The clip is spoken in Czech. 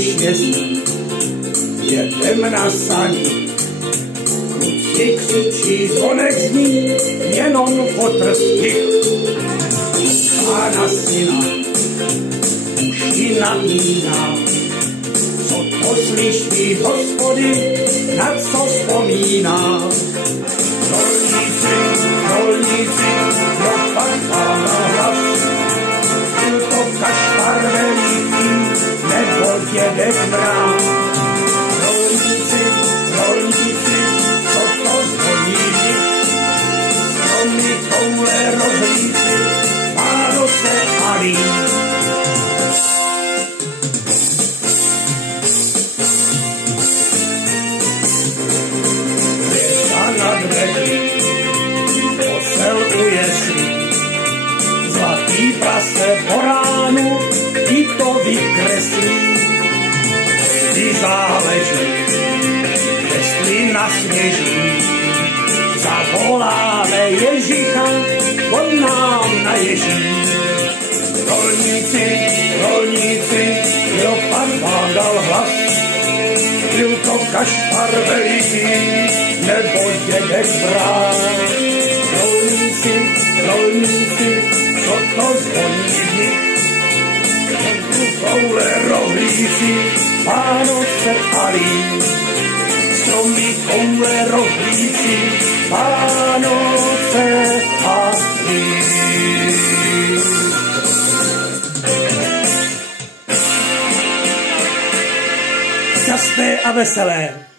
už městí, jedem na saní. Kluci křičí, zvonek zní, jenom fotr stih. Pána syna už ji napíná, co to slyší hospody, na co vzpomíná. Rolníci, pro pan pána hlas, byl to kašpar veliký, nebo dědek brán. Rolníci, co to zvoní, stromy koule rohlíci, Vánoce a lín. Věřa nad vedlí, posel u jeslí, zlatý prase po ránu, ti to vykreslí. Vždy záleží, jestli nasněží, zavoláme Ježícha, on nám naježí. Rolníci, jo, pan vám dal hlas, byl to kašpar veliký, nebo dědek brán. Rolníci, co to zvoní, koule rohlíci, Vánoce a lín. Stromy koule rohlíci, Vánoce a lín. Šťastné a veselé.